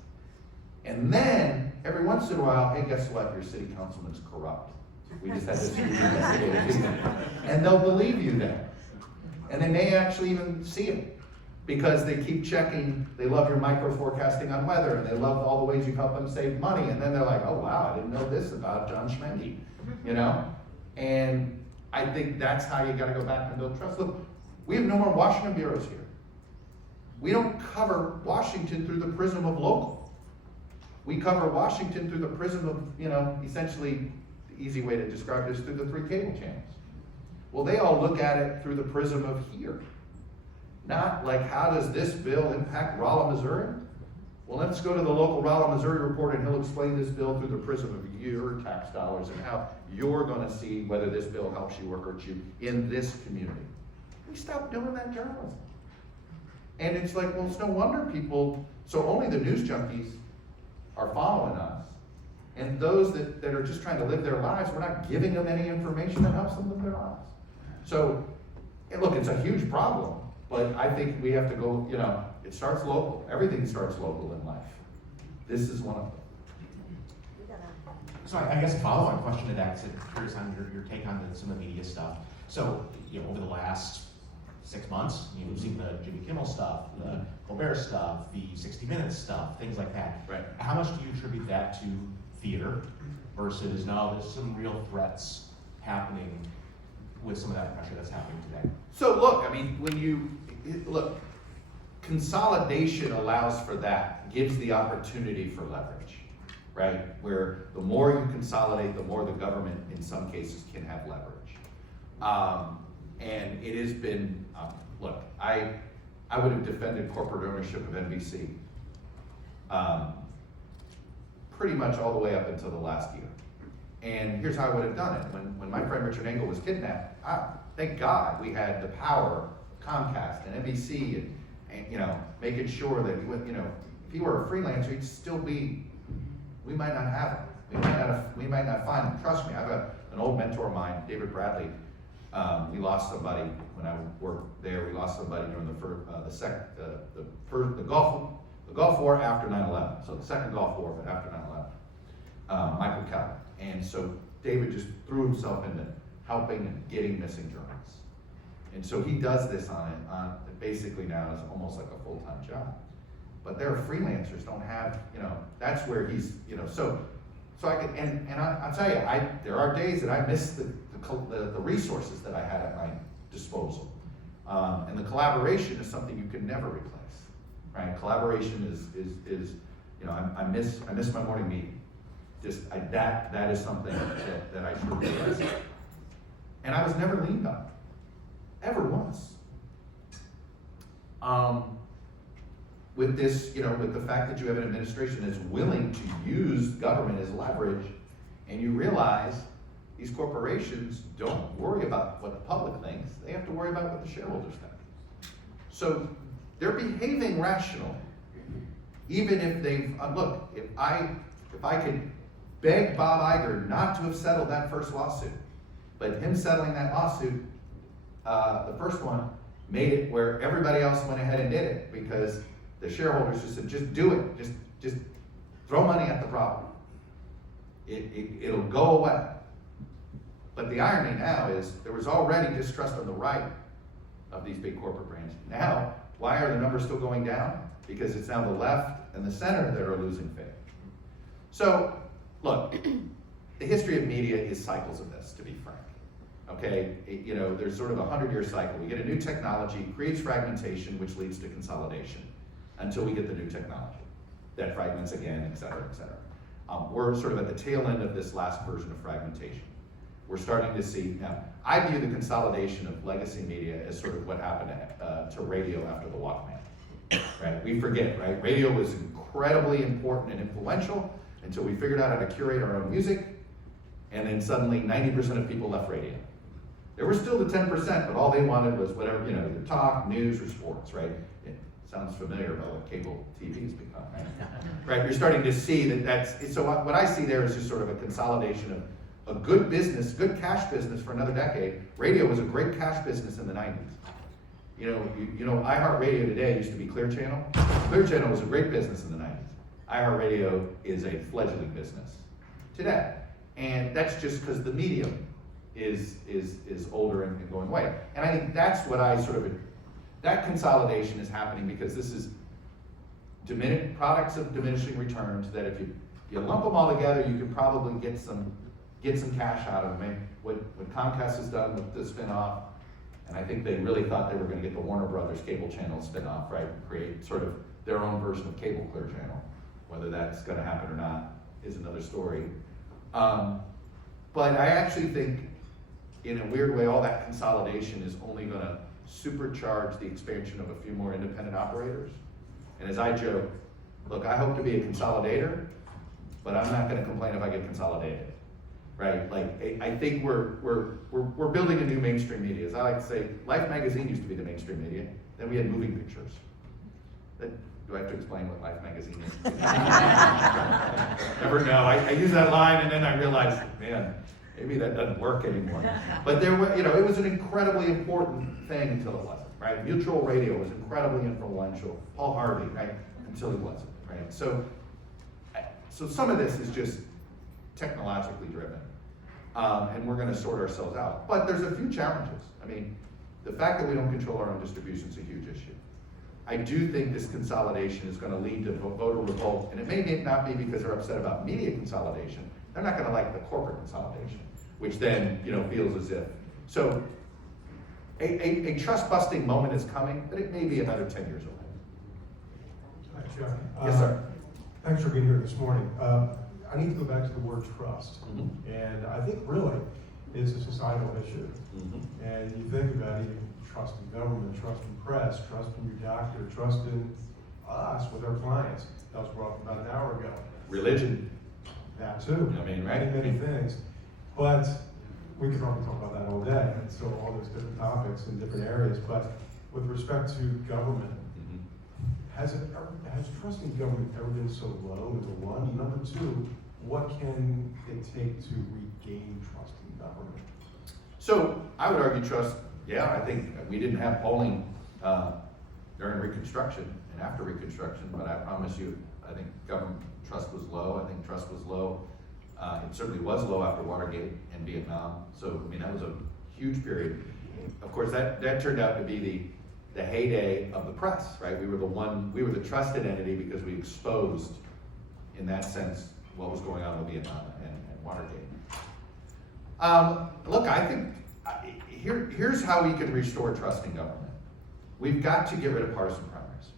And then, every once in a while, hey, guess what? Your city councilman's corrupt. We just had this huge investigation. And they'll believe you then. And they may actually even see it, because they keep checking. They love your micro forecasting on weather, and they love all the ways you've helped them save money. And then they're like, oh wow, I didn't know this about John Schmendy, you know? And I think that's how you gotta go back and build trust. Look, we have no more Washington bureaus here. We don't cover Washington through the prism of local. We cover Washington through the prism of, you know, essentially, the easy way to describe this, through the 3 cable channels. Well, they all look at it through the prism of here. Not like, how does this bill impact Rolla, Missouri? Well, let's go to the local Rolla, Missouri report, and he'll explain this bill through the prism of your tax dollars and how you're gonna see whether this bill helps you or hurts you in this community. We stopped doing that journalism. And it's like, well, it's no wonder people, so only the news junkies are following us. And those that are just trying to live their lives, we're not giving them any information that helps them live their lives. So, and look, it's a huge problem, but I think we have to go, you know, it starts local. Everything starts local in life. This is one of them. So I guess a follow-on question to that, because I'm curious on your take on some of the media stuff. So, you know, over the last 6 months, you know, we've seen the Jimmy Kimmel stuff, the Colbert stuff, the 60 Minutes stuff, things like that. Right. How much do you attribute that to theater versus now there's some real threats happening with some of that pressure that's happening today? So look, I mean, look, consolidation allows for that, gives the opportunity for leverage, right? Where the more you consolidate, the more the government, in some cases, can have leverage. And it has been, look, I would have defended corporate ownership of NBC pretty much all the way up until the last year. And here's how I would have done it. When my friend Richard Engel was kidnapped, thank God we had the power, Comcast and NBC, and you know, making sure that, you know, if he were a freelancer, he'd still be, we might not have him. We might not find him. Trust me, I have an old mentor of mine, David Bradley. We lost somebody when I worked there. We lost somebody during the Gulf War after 9/11. So the second Gulf War, but after 9/11. Michael Kelly. And so David just threw himself into helping and getting missing journalists. And so he does this on basically now is almost like a full-time job. But there are freelancers don't have, you know, that's where he's, you know, so I can, and I'll tell you, there are days that I miss the resources that I had at my disposal. And the collaboration is something you can never replace, right? Collaboration is you know, I miss my morning meeting. Just, that is something that I truly realize. And I was never leaned on, ever once. with this, with the fact that you have an administration that's willing to use government as leverage, and you realize these corporations don't worry about what the public thinks, they have to worry about what the shareholders think. So they're behaving rationally, even if they've, look, if I could beg Bob Iger not to have settled that first lawsuit, but him settling that lawsuit, the first one, made it where everybody else went ahead and did it, because the shareholders just said, just do it, just throw money at the problem. It'll go away. But the irony now is there was already distrust on the right of these big corporate brands. Now, why are the numbers still going down? Because it's now the left and the center that are losing faith. So, look, the history of media is cycles of this, to be frank. Okay, there's sort of a 100-year cycle. We get a new technology, creates fragmentation, which leads to consolidation, until we get the new technology that fragments again, et cetera, et cetera. We're sort of at the tail end of this last version of fragmentation. We're starting to see, now, I view the consolidation of legacy media as sort of what happened to radio after the Walkman, right? We forget, right? Radio was incredibly important and influential until we figured out how to curate our own music, and then suddenly 90% of people left radio. There were still the 10%, but all they wanted was whatever, either talk, news, or sports, right? It sounds familiar about what cable TV has become, right? Right, you're starting to see so what I see there is just sort of a consolidation of a good business, good cash business for another decade. Radio was a great cash business in the 90s. iHeartRadio today used to be Clear Channel. Clear Channel was a great business in the 90s. iHeartRadio is a fledgling business today. And that's just because the medium is older and going away. And I think that's what that consolidation is happening, because this is products of diminishing returns, that if you lump them all together, you can probably get some cash out of them. And what Comcast has done with the spinoff, and I think they really thought they were going to get the Warner Brothers cable channel spinoff, right, and create sort of their own version of cable Clear Channel. Whether that's going to happen or not is another story. But I actually think, in a weird way, all that consolidation is only going to supercharge the expansion of a few more independent operators. And as I joke, look, I hope to be a consolidator, but I'm not going to complain if I get consolidated, right? Like, I think we're building a new mainstream media. As I like to say, Life magazine used to be the mainstream media. Then we had moving pictures. Do I have to explain what Life magazine is? Never know. I use that line, and then I realize, man, maybe that doesn't work anymore. But there were, it was an incredibly important thing until it wasn't, right? Mutual radio was incredibly influential. Paul Harvey, right? Until he wasn't, right? So some of this is just technologically driven, and we're going to sort ourselves out. But there's a few challenges. I mean, the fact that we don't control our own distribution is a huge issue. I do think this consolidation is going to lead to voter revolt, and it may not be because they're upset about media consolidation. They're not going to like the corporate consolidation, which then feels as if. So a trust-busting moment is coming, but it may be another 10 years away. Hi, Chuck. Yes, sir. Thanks for being here this morning. I need to go back to the word trust, Mm-hmm. and I think really it's a societal issue. Mm-hmm. And you think about it, trust in government, trust in press, trust in your doctor, trust in us with our clients. That was brought up about an hour ago. Religion. That too. I mean, right? Many things. But we could probably talk about that all day. And so all those different topics in different areas. But with respect to government, Mm-hmm. has trust in government ever been so low, number one? Number two, what can it take to regain trust in government? So I would argue trust. Yeah, I think we didn't have polling during Reconstruction and after Reconstruction, but I promise you, I think government trust was low. I think trust was low. It certainly was low after Watergate and Vietnam. So, I mean, that was a huge period. Of course, that turned out to be the heyday of the press, right? We were the trusted entity because we exposed, in that sense, what was going on with Vietnam and Watergate. Look, I think here's how we can restore trust in government. We've got to get rid of partisan primaries.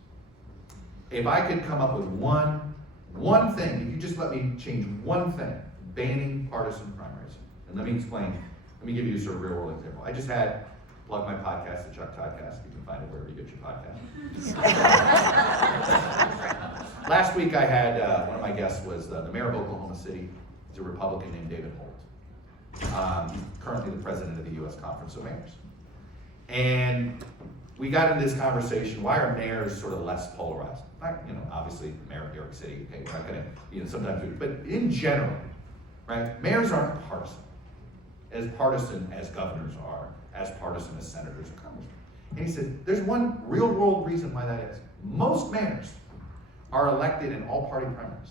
If I could come up with one thing, if you just let me change one thing, banning partisan primaries. And let me explain, let me give you a sort of real world example. I just had plug my podcast, the Chuck Toddcast. You can find it wherever you get your podcast. Last week I had, one of my guests was the mayor of Oklahoma City. He's a Republican named David Holt. Currently the president of the U.S. Conference of Mayors. And we got into this conversation, why are mayors sort of less polarized? Obviously the mayor of New York City, okay, we're not gonna, sometimes do, but in general, right, mayors aren't partisan as governors are, as partisan as senators or congressmen. And he said, there's one real world reason why that is. Most mayors are elected in all party primaries.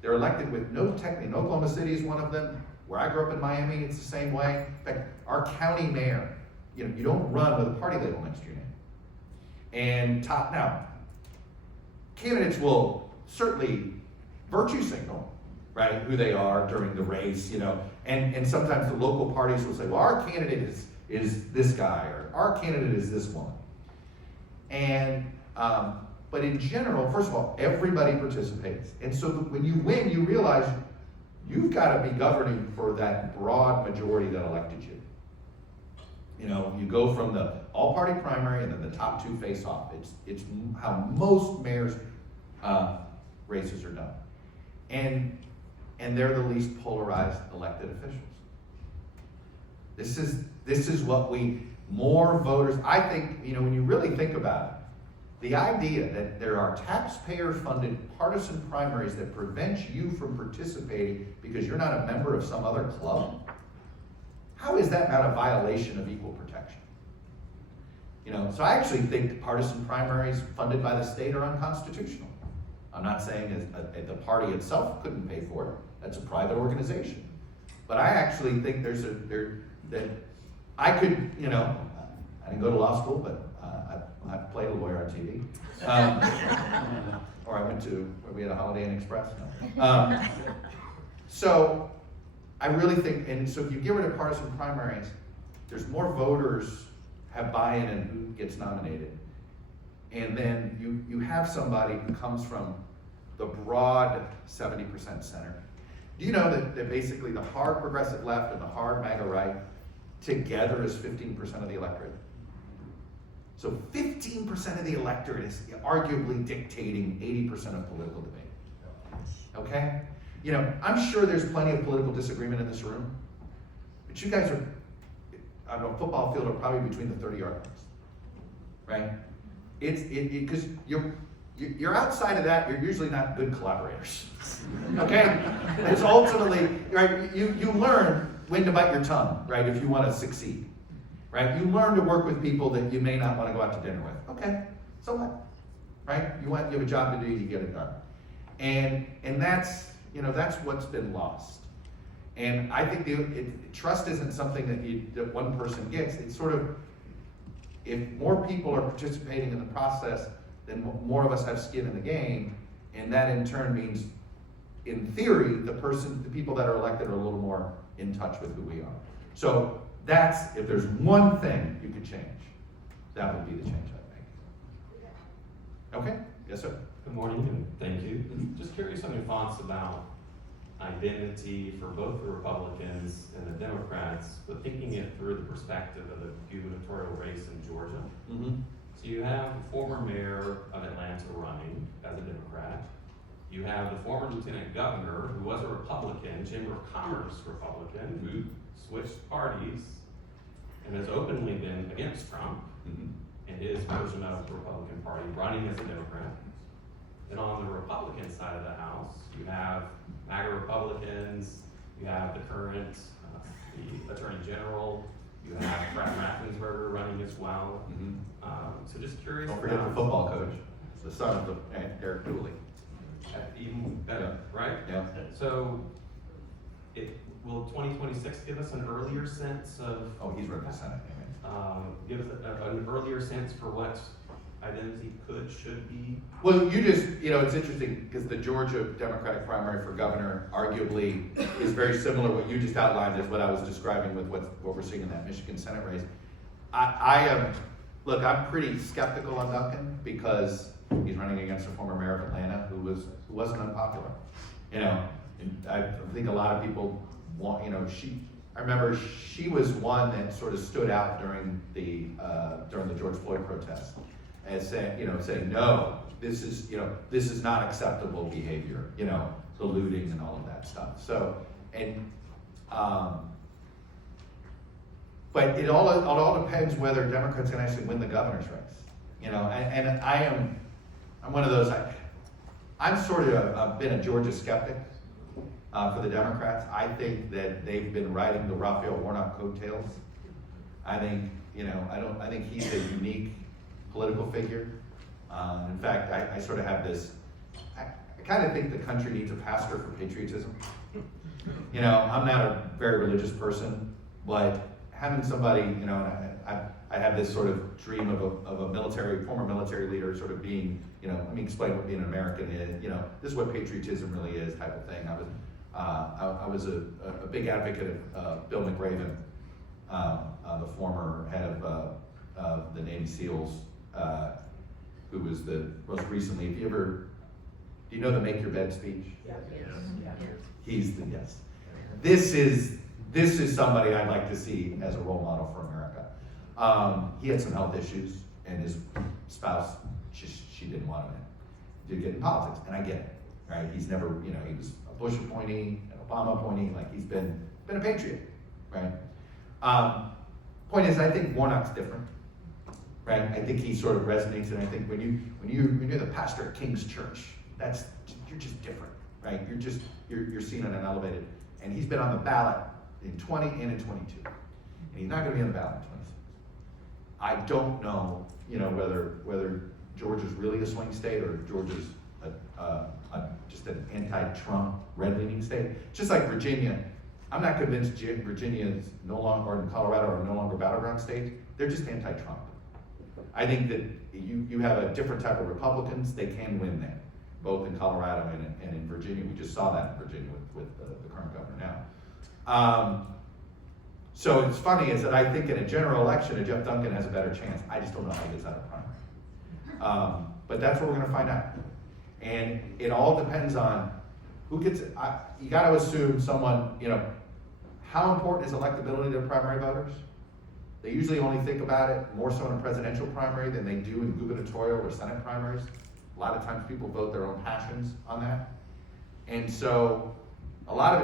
They're elected with no technically, Oklahoma City is one of them. Where I grew up in Miami, it's the same way. In fact, our county mayor, you don't run with a party label next to your name. And now, candidates will certainly virtue signal, right, who they are during the race, and sometimes the local parties will say, well, our candidate is this guy, or our candidate is this woman. And, but in general, first of all, everybody participates. And so when you win, you realize you've got to be governing for that broad majority that elected you. You go from the all-party primary and then the top two face off. It's how most mayors' races are done. And they're the least polarized elected officials. This is what more voters, I think, when you really think about it, the idea that there are taxpayer-funded partisan primaries that prevent you from participating because you're not a member of some other club, how is that not a violation of equal protection? So I actually think partisan primaries funded by the state are unconstitutional. I'm not saying the party itself couldn't pay for it. That's a private organization. But I actually think that I could, I didn't go to law school, but I played a lawyer on TV. Or I went to, where we had a Holiday Inn Express. No. So I really think, and so if you get rid of partisan primaries, there's more voters have buy-in in who gets nominated. And then you have somebody who comes from the broad 70% center. Do you know that basically the hard progressive left and the hard MAGA right together is 15% of the electorate? So 15% of the electorate is arguably dictating 80% of political debate. Okay? I'm sure there's plenty of political disagreement in this room, but you guys are, on a football field, are probably between the 30-yard lines, right? Because you're outside of that, you're usually not good collaborators, okay? It's ultimately, right, you learn when to bite your tongue, right, if you want to succeed, right? You learn to work with people that you may not want to go out to dinner with. Okay, so what, right? You have a job to do, you get it done. And that's, that's what's been lost. And I think trust isn't something that one person gets. It's sort of, if more people are participating in the process, then more of us have skin in the game, and that in turn means, in theory, the people that are elected are a little more in touch with who we are. So that's, if there's one thing you could change, that would be the change, I think. Okay? Yes, sir. Good morning, and thank you. Just curious on your thoughts about identity for both the Republicans and the Democrats, but thinking it through the perspective of the gubernatorial race in Georgia. Mm-hmm. So you have the former mayor of Atlanta running as a Democrat. You have the former lieutenant governor, who was a Republican, Chamber of Commerce Republican, who switched parties and has openly been against Trump and his version of the Republican Party, running as a Democrat. Then on the Republican side of the House, you have MAGA Republicans, you have the current the Attorney General, you have Brad Raffensperger running as well. So just curious. Don't forget the football coach, the son of Eric Dooley. Even better, right? Yeah. So will 2026 give us an earlier sense of, Oh, he's running the Senate. give us an earlier sense for what identity should be? Well, it's interesting because the Georgia Democratic primary for governor arguably is very similar. What you just outlined is what I was describing with what we're seeing in that Michigan Senate race. Look, I'm pretty skeptical on Duncan because he's running against a former mayor of Atlanta who wasn't unpopular. And I think a lot of people want, I remember she was one that sort of stood out during the George Floyd protests as saying, no, this is not acceptable behavior, the looting and all of that stuff. So, but it all depends whether Democrats can actually win the governor's race, and I'm one of those, I'm sort of, I've been a Georgia skeptic for the Democrats. I think that they've been riding the Raphael Warnock coattails. I think, I think he's a unique political figure. In fact, I sort of have this, I kind of think the country needs a pastor for patriotism. I'm not a very religious person, but having somebody, I have this sort of dream of a former military leader sort of being, let me explain what being an American is, this is what patriotism really is type of thing. I was a big advocate of Bill McRaven, the former head of the Navy SEALs, who was the most recently, do you know the Make Your Bed speech? Yes. He's the, yes. This is somebody I'd like to see as a role model for America. He had some health issues, and his spouse, she didn't want him to get in politics, and I get it, right? He's never, he was a Bush appointee, an Obama appointee, like he's been a patriot, right? Point is, I think Warnock's different, right? I think he sort of resonates, and I think when you're the pastor at King's Church, you're just different, right? You're seen on an elevated, and he's been on the ballot in 20 and in 22, and he's not going to be on the ballot in 26. I don't know, whether Georgia's really a swing state or Georgia's just an anti-Trump red-leaning state. Just like Virginia, I'm not convinced Virginia is no longer, or Colorado are no longer battleground states. They're just anti-Trump. I think that you have a different type of Republicans. They can win there, both in Colorado and in Virginia. We just saw that in Virginia with the current governor now. So it's funny is that I think in a general election, a Jeff Duncan has a better chance. I just don't know how he gets out of primary. But that's what we're going to find out. And it all depends on who gets it. You got to assume someone, how important is electability to primary voters? They usually only think about it more so in a presidential primary than they do in gubernatorial or Senate primaries. A lot of times people vote their own passions on that. And so a lot of it